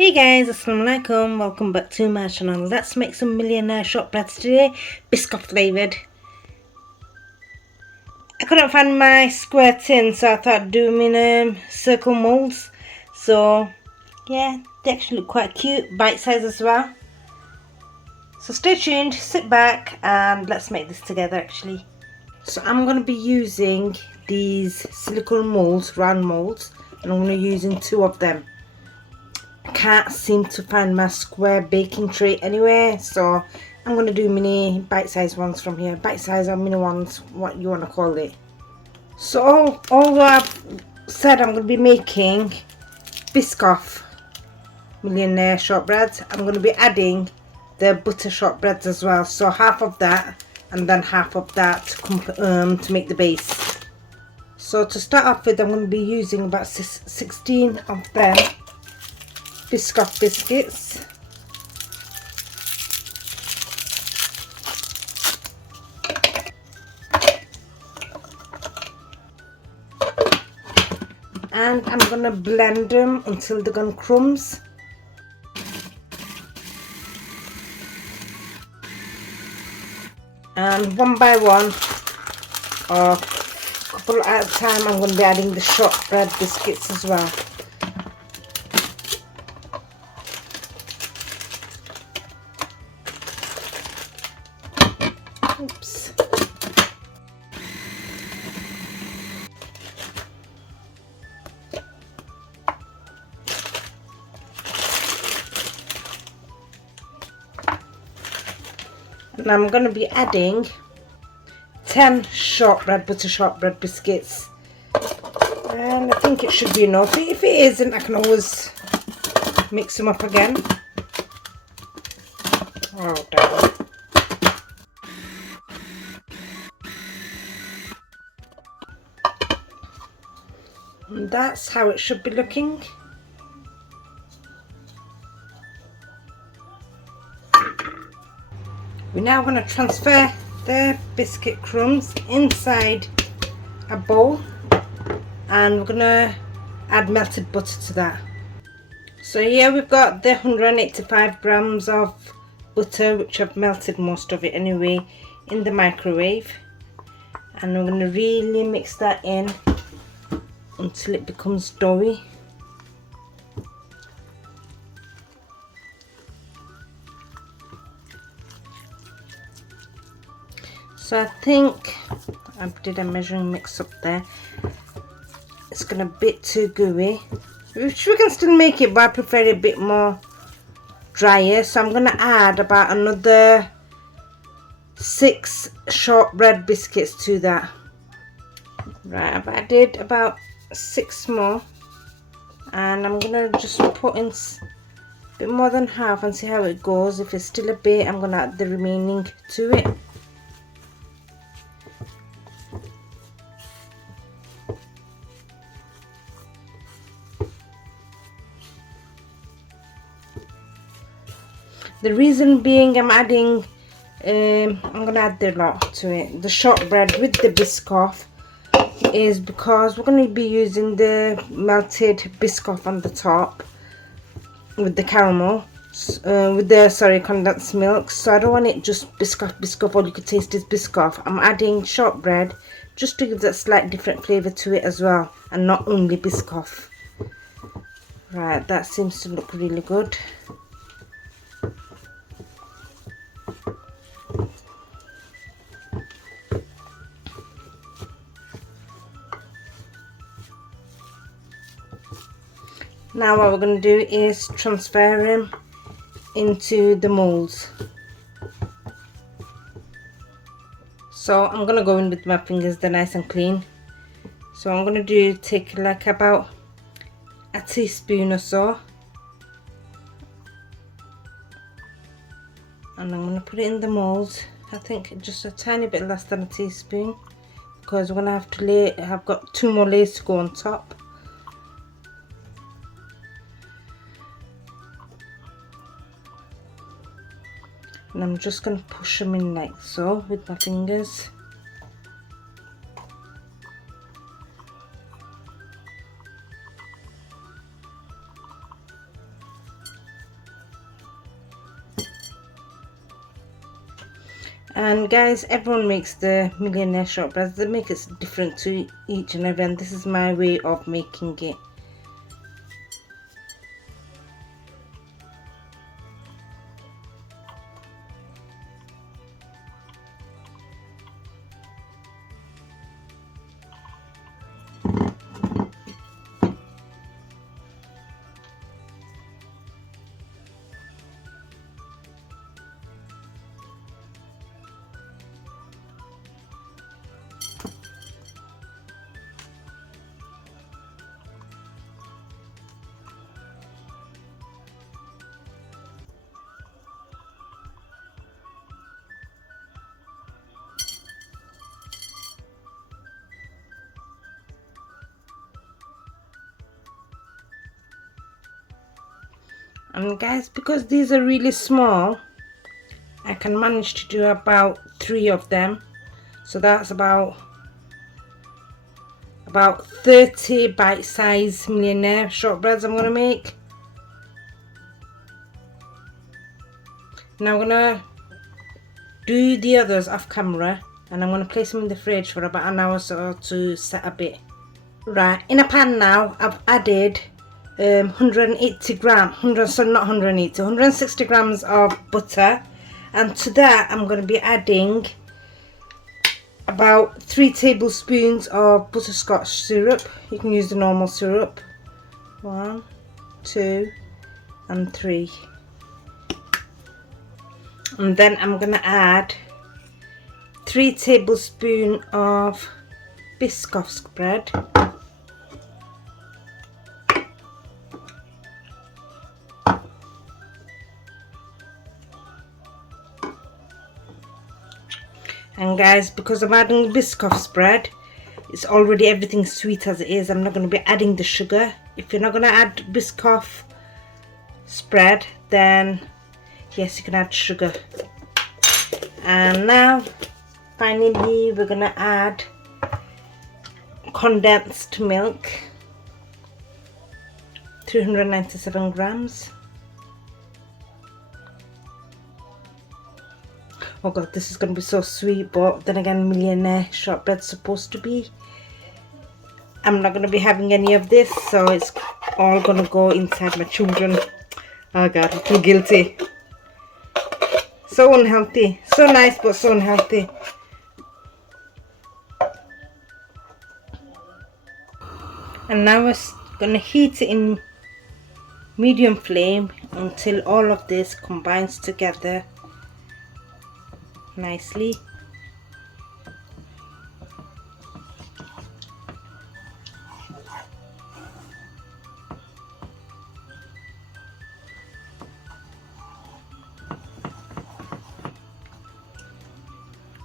Hey guys, assalamualaikum. Welcome back to my channel. Let's make some millionaire shortbreads today, biscoff flavoured. I couldn't find my square tin, so I thought I'd do them in circle moulds. So yeah, they actually look quite cute, bite size as well. So stay tuned, sit back, and let's make this together actually. So I'm going to be using these silicone moulds, round moulds, and I'm going to be using 2 of them. Can't seem to find my square baking tray anywhere, so I'm going to do mini bite-sized ones from here. Bite-sized or mini ones, what you want to call it. So all I've said, I'm going to be making biscoff millionaire shortbreads. I'm going to be adding the butter shortbreads as well, so half of that and then half of that to make the base. So to start off with, I'm going to be using about 16 of them biscoff biscuits. And I'm gonna blend them until they're gone crumbs. And one by one, or a couple at a time, I'm going to be adding the shortbread biscuits as well. Oops. And I'm going to be adding 10 butter shortbread biscuits. And I think it should be enough. If it isn't, I can always mix them up again. Oh, damn. And that's how it should be looking. We're now going to transfer the biscuit crumbs inside a bowl, and we're going to add melted butter to that. So here we've got the 185 grams of butter, which I've melted most of it anyway in the microwave, and I'm going to really mix that in until it becomes doughy. So I think I did a measuring mix up there. It's gonna be a bit too gooey, which we can still make it, but I prefer it a bit more drier. So I'm gonna add about another 6 shortbread biscuits to that. Right, I've added about 6 more, and I'm gonna just put in a bit more than half and see how it goes. If it's still a bit, I'm gonna add the remaining to it. The reason being, I'm gonna add the lot to it. The shortbread with the biscoff is because we're going to be using the melted biscoff on the top with the caramel, with the condensed milk. So I don't want it just biscoff. All you could taste is biscoff. I'm adding shortbread just to give that slight different flavour to it as well, and not only biscoff. Right, that seems to look really good. Now what we're going to do is transfer them into the moulds. So I'm going to go in with my fingers, they're nice and clean. So I'm going to take like about a teaspoon or so, and I'm going to put it in the mould. I think just a tiny bit less than a teaspoon, because we're going to have to I've got 2 more layers to go on top. And I'm just going to push them in like so with my fingers. And guys, everyone makes the Millionaire shortbreads. They make it different to each and every, and this is my way of making it. And guys, because these are really small, I can manage to do about 3 of them. So that's about 30 bite-sized Millionaire shortbreads I'm gonna make. Now I'm gonna do the others off camera, and I'm gonna place them in the fridge for about an hour or so to set a bit. Right, in a pan now, I've added 180 grams, 160 grams of butter, and to that I'm going to be adding about 3 tablespoons of butterscotch syrup. You can use the normal syrup. 1, 2, and 3. And then I'm going to add 3 tablespoons of biscoff spread. And guys, because I'm adding biscoff spread, it's already everything sweet as it is. I'm not going to be adding the sugar. If you're not going to add biscoff spread, then yes, you can add sugar. And now finally we're going to add condensed milk, 397 grams. Oh god, this is going to be so sweet, but then again, Millionaire shortbread's supposed to be. I'm not going to be having any of this, so it's all going to go inside my children. Oh god, I feel guilty. So unhealthy. So nice, but so unhealthy. And now we're going to heat it in medium flame until all of this combines together nicely.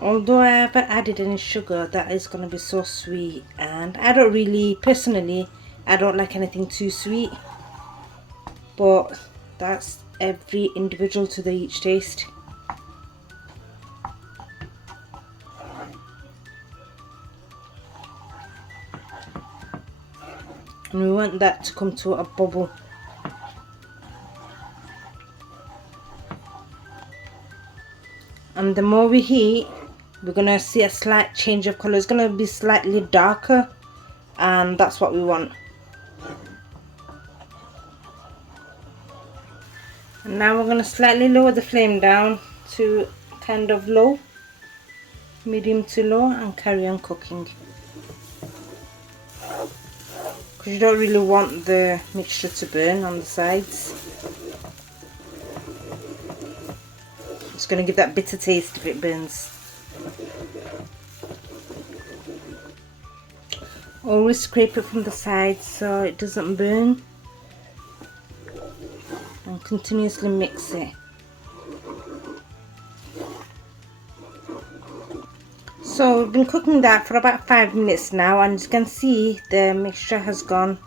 Although I haven't added any sugar, that is going to be so sweet, and I don't really, personally, I don't like anything too sweet, but that's every individual to their each taste. And we want that to come to a bubble. And the more we heat, we're going to see a slight change of colour. It's going to be slightly darker, and that's what we want. And now we're going to slightly lower the flame down to kind of low, medium to low, and carry on cooking. Because you don't really want the mixture to burn on the sides. It's going to give that bitter taste if it burns. Always scrape it from the sides so it doesn't burn, and continuously mix it. So we've been cooking that for about 5 minutes now, and as you can see, the mixture has gone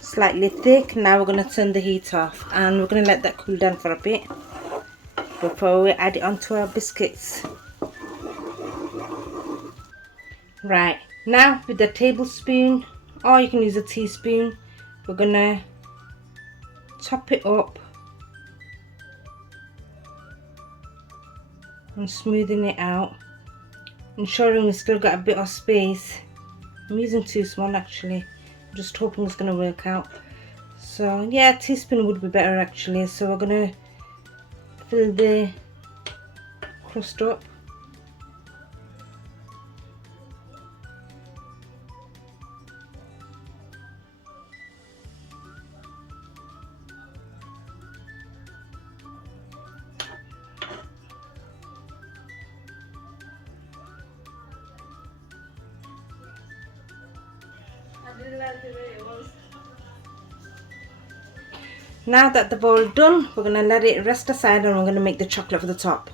slightly thick. Now we're going to turn the heat off, and we're going to let that cool down for a bit before we add it onto our biscuits. Right, now with a tablespoon, or you can use a teaspoon, we're going to top it up and smoothing it out, ensuring we've still got a bit of space. I'm using too small actually, I'm just hoping it's going to work out. So yeah, a teaspoon would be better actually. So we're going to fill the crust up. Now that the bowl done, we're going to let it rest aside and we're going to make the chocolate for the top.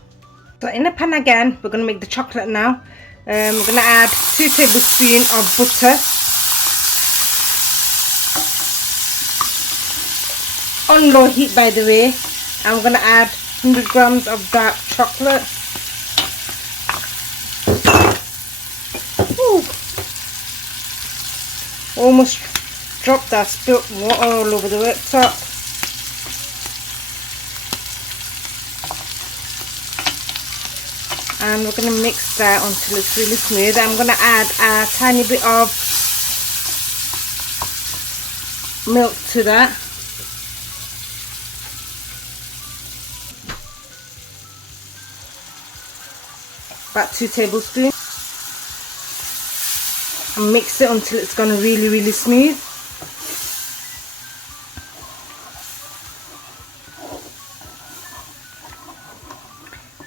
So in a pan again, we're going to make the chocolate now. We're going to add 2 tablespoons of butter, on low heat by the way, and we're going to add 100 grams of dark chocolate. Ooh. Almost dropped that, spilt water all over the worktop. And we're going to mix that until it's really smooth. I'm going to add a tiny bit of milk to that. About 2 tablespoons. And mix it until it's gone really smooth.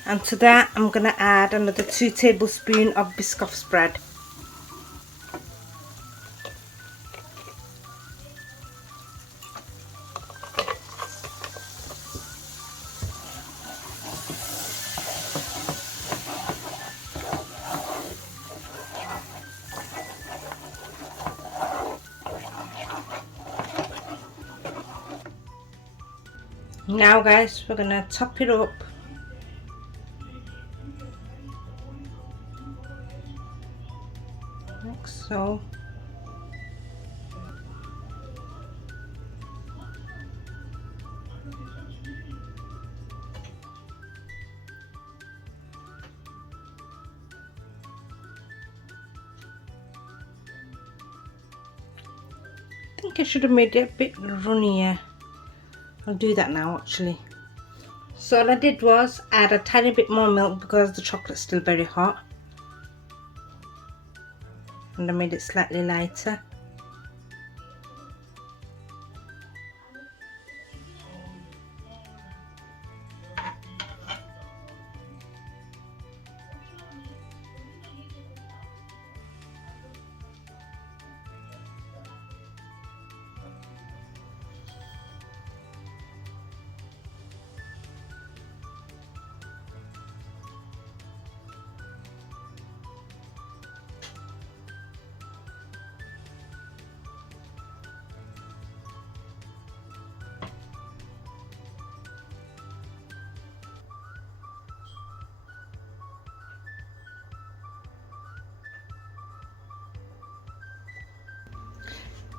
And to that I'm going to add another 2 tablespoons of biscoff spread. Now guys, we're going to top it up. Like so. I think I should have made it a bit runnier. I'll do that now actually. So all I did was add a tiny bit more milk because the chocolate's still very hot, and I made it slightly lighter.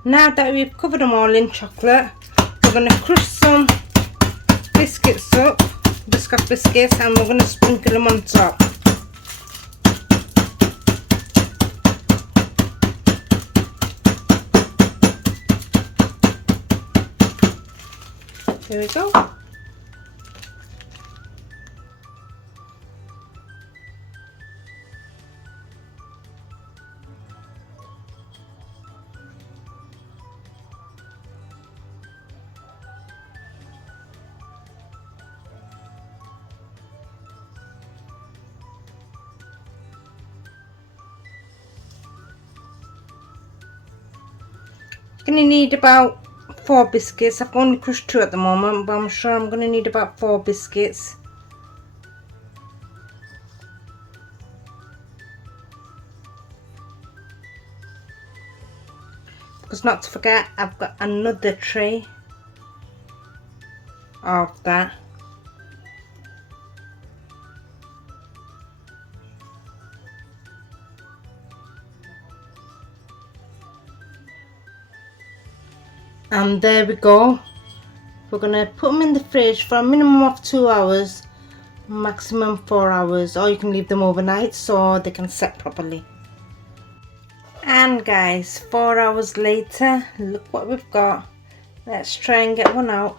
Now that we've covered them all in chocolate, we're going to crush some biscuits up, biscoff biscuits, and we're going to sprinkle them on top. There we go. Going to need about 4 biscuits. I've only crushed 2 at the moment, but I'm sure I'm going to need about 4 biscuits. Because not to forget, I've got another tray of that. And there we go. We're going to put them in the fridge for a minimum of 2 hours maximum 4 hours, or you can leave them overnight so they can set properly. And guys, 4 hours later, look what we've got. Let's try and get one out.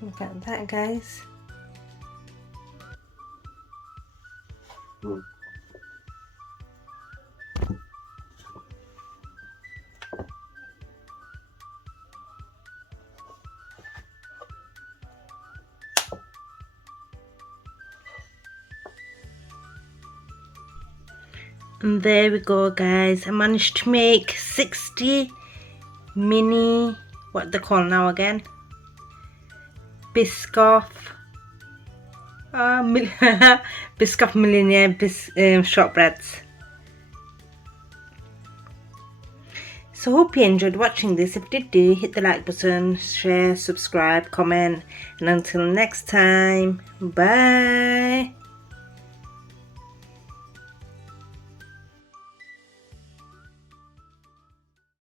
Look at that, guys. And there we go, guys. I managed to make 60 mini, what they call now again, biscoff, biscoff Millionaire shortbreads. So hope you enjoyed watching this. If you did, hit the like button, share, subscribe, comment, and until next time, bye.